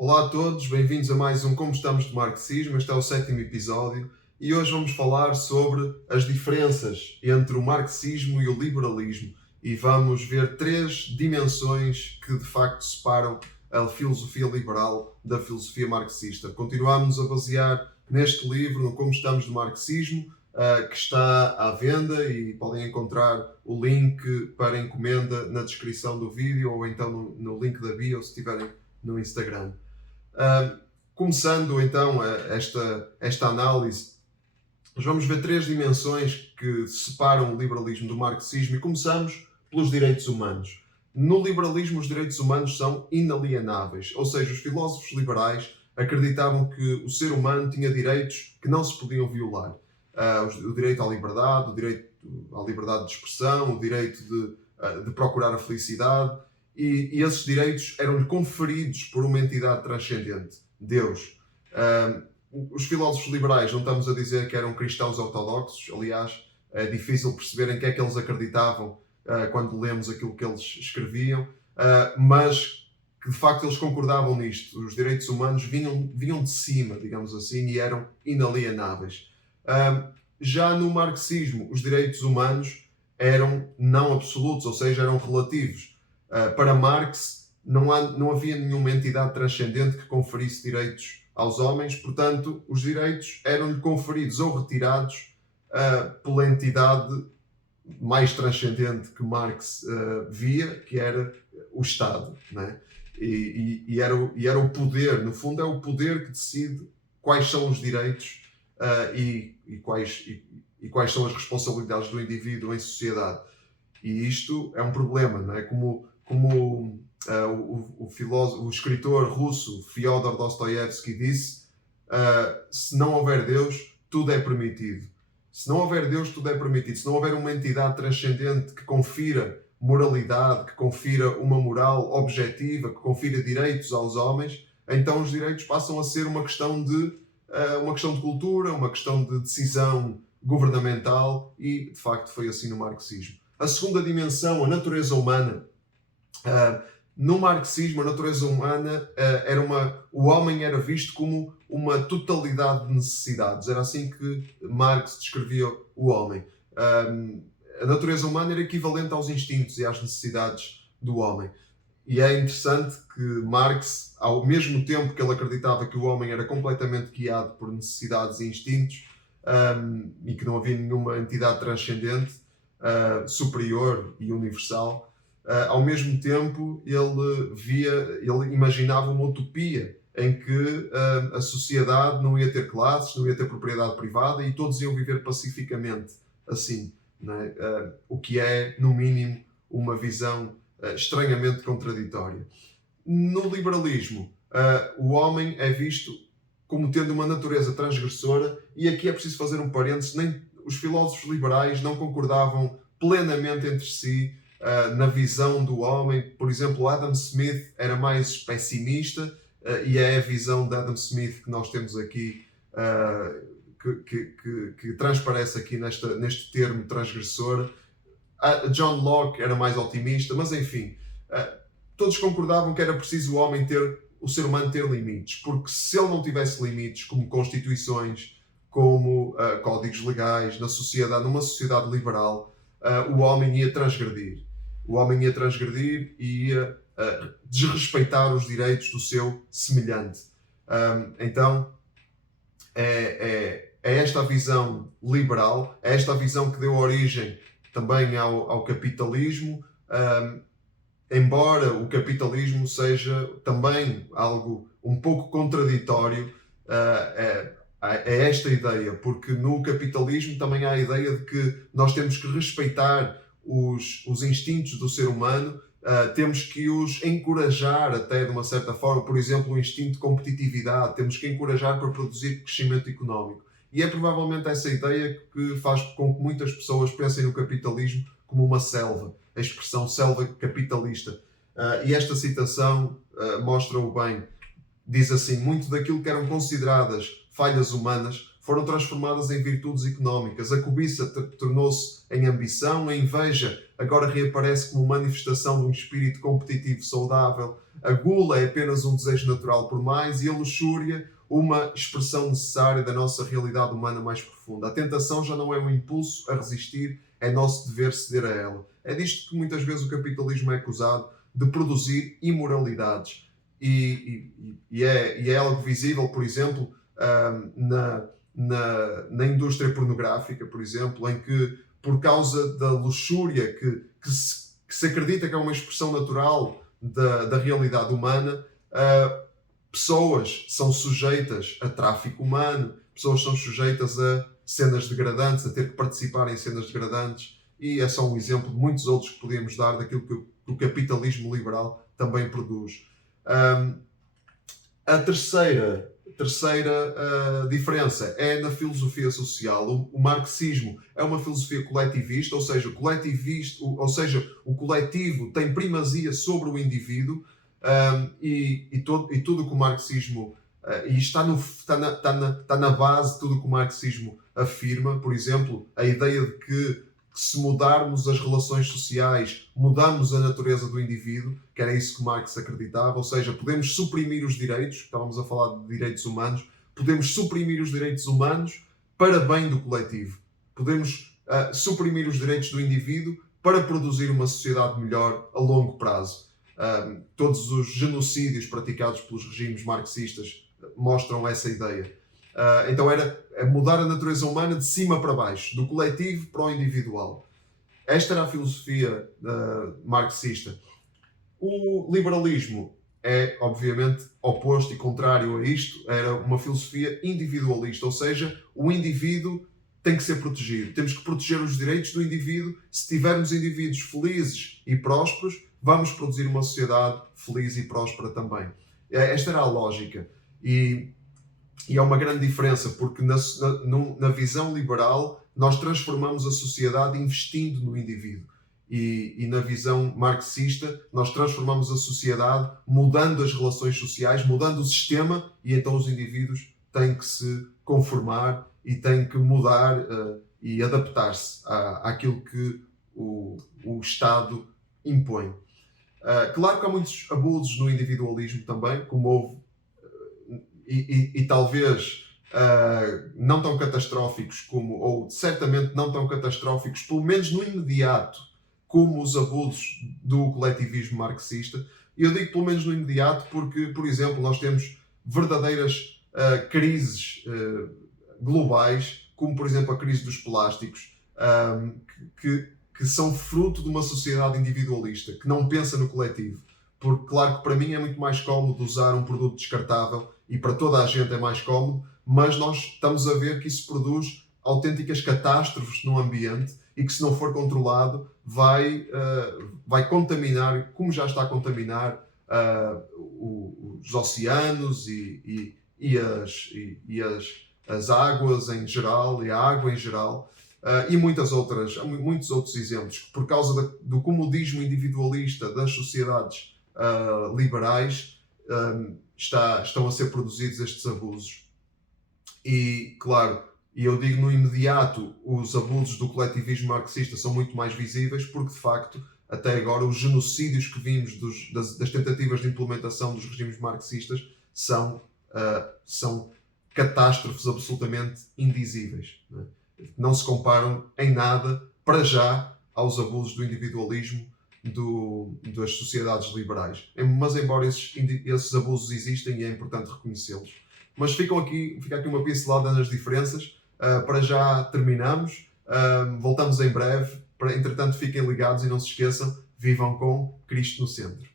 Olá a todos, bem-vindos a mais um Como Estamos de Marxismo. Este é o sétimo episódio e hoje vamos falar sobre as diferenças entre o marxismo e o liberalismo e vamos ver três dimensões que de facto separam a filosofia liberal da filosofia marxista. Continuamos a basear neste livro, no Como Estamos de Marxismo, que está à venda e podem encontrar o link para encomenda na descrição do vídeo ou então no link da bio se estiverem no Instagram. Começando então esta análise, nós vamos ver três dimensões que separam o liberalismo do marxismo e começamos pelos direitos humanos. No liberalismo, os direitos humanos são inalienáveis, ou seja, os filósofos liberais acreditavam que o ser humano tinha direitos que não se podiam violar. O direito à liberdade, o direito à liberdade de expressão, o direito de procurar a felicidade, e esses direitos eram-lhe conferidos por uma entidade transcendente, Deus. Os filósofos liberais, não estamos a dizer que eram cristãos ortodoxos, aliás, é difícil perceber em que é que eles acreditavam quando lemos aquilo que eles escreviam, mas que de facto eles concordavam nisto. Os direitos humanos vinham de cima, digamos assim, e eram inalienáveis. Já no marxismo, os direitos humanos eram não absolutos, ou seja, eram relativos. Para Marx, não havia nenhuma entidade transcendente que conferisse direitos aos homens, portanto, os direitos eram-lhe conferidos ou retirados pela entidade mais transcendente que Marx via, que era o Estado, né? E era o poder, no fundo é o poder que decide quais são os direitos e quais são as responsabilidades do indivíduo em sociedade. E isto é um problema, não é? Como o escritor russo Fyodor Dostoiévski disse, se não houver Deus, tudo é permitido. Se não houver Deus, tudo é permitido. Se não houver uma entidade transcendente que confira moralidade, que confira uma moral objetiva, que confira direitos aos homens, então os direitos passam a ser uma questão de cultura, uma questão de decisão governamental e, de facto, foi assim no marxismo. A segunda dimensão, a natureza humana. No marxismo, a natureza humana o homem era visto como uma totalidade de necessidades. Era assim que Marx descrevia o homem. A natureza humana era equivalente aos instintos e às necessidades do homem. E é interessante que Marx, ao mesmo tempo que ele acreditava que o homem era completamente guiado por necessidades e instintos e que não havia nenhuma entidade transcendente, superior e universal, ao mesmo tempo ele imaginava uma utopia em que a sociedade não ia ter classes, não ia ter propriedade privada e todos iam viver pacificamente assim, né? O que é, no mínimo, uma visão estranhamente contraditória. No liberalismo, o homem é visto como tendo uma natureza transgressora, e aqui é preciso fazer um parênteses, os filósofos liberais não concordavam plenamente entre si na visão do homem. Por exemplo, Adam Smith era mais pessimista, e é a visão de Adam Smith que nós temos aqui, que transparece aqui neste termo transgressor. John Locke era mais otimista, mas enfim, todos concordavam que era preciso o ser humano ter limites, porque se ele não tivesse limites, como constituições, como códigos legais, numa sociedade liberal, o homem ia transgredir. O homem ia transgredir e ia desrespeitar os direitos do seu semelhante. Então, é esta a visão liberal, é esta a visão que deu origem também ao capitalismo, embora o capitalismo seja também algo um pouco contraditório. É esta ideia, porque no capitalismo também há a ideia de que nós temos que respeitar os instintos do ser humano, temos que os encorajar até de uma certa forma, por exemplo, o instinto de competitividade, temos que encorajar para produzir crescimento económico. E é provavelmente essa ideia que faz com que muitas pessoas pensem no capitalismo como uma selva, a expressão selva capitalista. E esta citação mostra-o bem. Diz assim: muito daquilo que eram consideradas falhas humanas foram transformadas em virtudes económicas. A cobiça tornou-se em ambição, a inveja agora reaparece como manifestação de um espírito competitivo saudável, a gula é apenas um desejo natural por mais e a luxúria uma expressão necessária da nossa realidade humana mais profunda. A tentação já não é um impulso a resistir, é nosso dever ceder a ela. É disto que muitas vezes o capitalismo é acusado, de produzir imoralidades. E é algo visível, por exemplo, na indústria pornográfica, por exemplo, em que, por causa da luxúria que se acredita que é uma expressão natural da realidade humana, pessoas são sujeitas a tráfico humano, pessoas são sujeitas a cenas degradantes, a ter que participar em cenas degradantes, e é só um exemplo de muitos outros que podemos dar daquilo que o capitalismo liberal também produz. A terceira diferença é na filosofia social. O marxismo é uma filosofia coletivista, ou seja, o coletivo tem primazia sobre o indivíduo, e tudo que o marxismo e está na base de tudo o que o marxismo afirma. Por exemplo, a ideia de que se mudarmos as relações sociais, mudamos a natureza do indivíduo, que era isso que Marx acreditava, ou seja, podemos suprimir os direitos, estávamos a falar de direitos humanos, podemos suprimir os direitos humanos para bem do coletivo. Podemos suprimir os direitos do indivíduo para produzir uma sociedade melhor a longo prazo. Todos os genocídios praticados pelos regimes marxistas mostram essa ideia. Então era mudar a natureza humana de cima para baixo, do coletivo para o individual. Esta era a filosofia marxista. O liberalismo é, obviamente, oposto e contrário a isto. Era uma filosofia individualista, ou seja, o indivíduo tem que ser protegido. Temos que proteger os direitos do indivíduo. Se tivermos indivíduos felizes e prósperos, vamos produzir uma sociedade feliz e próspera também. Esta era a lógica. E há uma grande diferença, porque na visão liberal nós transformamos a sociedade investindo no indivíduo. E na visão marxista nós transformamos a sociedade mudando as relações sociais, mudando o sistema, e então os indivíduos têm que se conformar e têm que mudar e adaptar-se àquilo que o Estado impõe. Claro que há muitos abusos no individualismo também, como houve, e talvez não tão catastróficos ou certamente não tão catastróficos, pelo menos no imediato, como os abusos do coletivismo marxista. Eu digo pelo menos no imediato porque, por exemplo, nós temos verdadeiras crises globais, como por exemplo a crise dos plásticos, que são fruto de uma sociedade individualista, que não pensa no coletivo. Porque, claro que para mim é muito mais cómodo usar um produto descartável, e para toda a gente é mais cómodo, mas nós estamos a ver que isso produz autênticas catástrofes no ambiente e que, se não for controlado, vai contaminar, como já está a contaminar, os oceanos e as águas em geral, e a água em geral, e muitos outros exemplos. Por causa do comodismo individualista das sociedades liberais, estão a ser produzidos estes abusos. E, claro, eu digo no imediato, os abusos do coletivismo marxista são muito mais visíveis, porque, de facto, até agora, os genocídios que vimos das tentativas de implementação dos regimes marxistas são catástrofes absolutamente indizíveis. Não se comparam em nada, para já, aos abusos do individualismo das sociedades liberais. Mas, embora esses abusos existem, e é importante reconhecê-los. Mas fica aqui uma pincelada nas diferenças. Para já terminamos. Voltamos em breve. Entretanto, fiquem ligados e não se esqueçam, vivam com Cristo no centro.